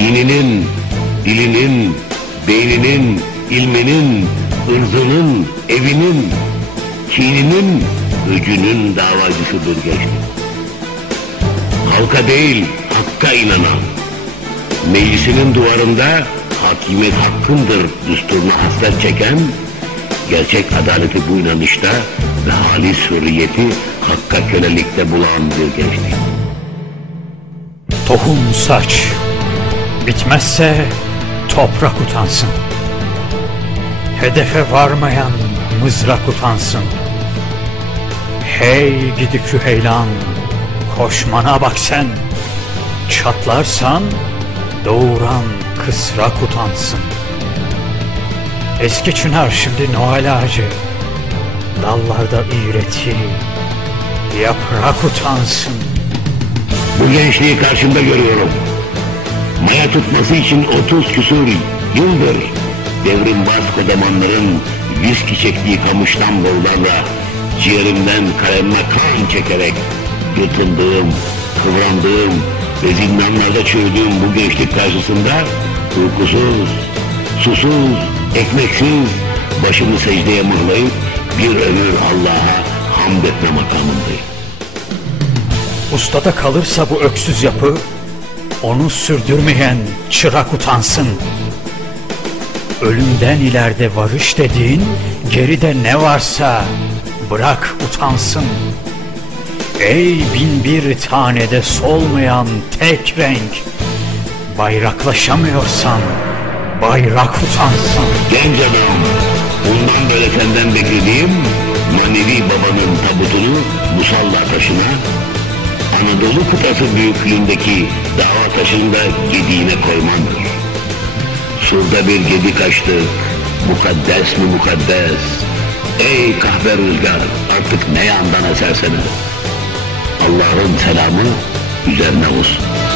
dininin, dilinin, beyninin, ilminin, ırzının, evinin, kininin, gücünün davacısıdır gençlik. Halka değil, hakka inanan, meclisinin duvarında hakimiyet hakkındır düsturuna hasret çeken, gerçek adaleti bu inanışta ve halis hürriyeti hakka kölelikte bulan bir gençlik. Tohum saç, bitmezse toprak utansın. Hedefe varmayan mızrak utansın. Hey gidi küheylan, koşmana bak sen. Çatlarsan doğuran kısrak utansın. Eski çınar şimdi Noel ağacı, dallarda iğreti, yaprak utansın. Bu gençliği karşımda görüyorum. Maya tutması için 30 küsur yıldır devrim bas kodamanların viski çektiği kamıştan boylarla ciğerimden kalemime kan çekerek yırtındığım, kıvrandığım ve zindanlarda çürüdüğüm bu gençlik karşısında uykusuz, susuz, ekmeksiz başımı secdeye mıhlayıp bir ömür Allah'a hamd etme makamındayım. Ustada kalırsa bu öksüz yapı, onu sürdürmeyen çırak utansın. Ölümden ileride varış dediğin, geride ne varsa bırak utansın. Ey bin bir tanede solmayan tek renk, bayraklaşamıyorsan bayrak utansın. Genç adam, bundan böyle senden beklediğim manevi babanın tabutunu musalla taşına, Anadolu kıtası büyüklüğündeki dava taşını gediğine koymandır. Surda bir gedi kaçtı, mukaddes mi mukaddes? Ey kahve rüzgar, artık ne yandan esersene. Allah'ın selamı üzerine olsun.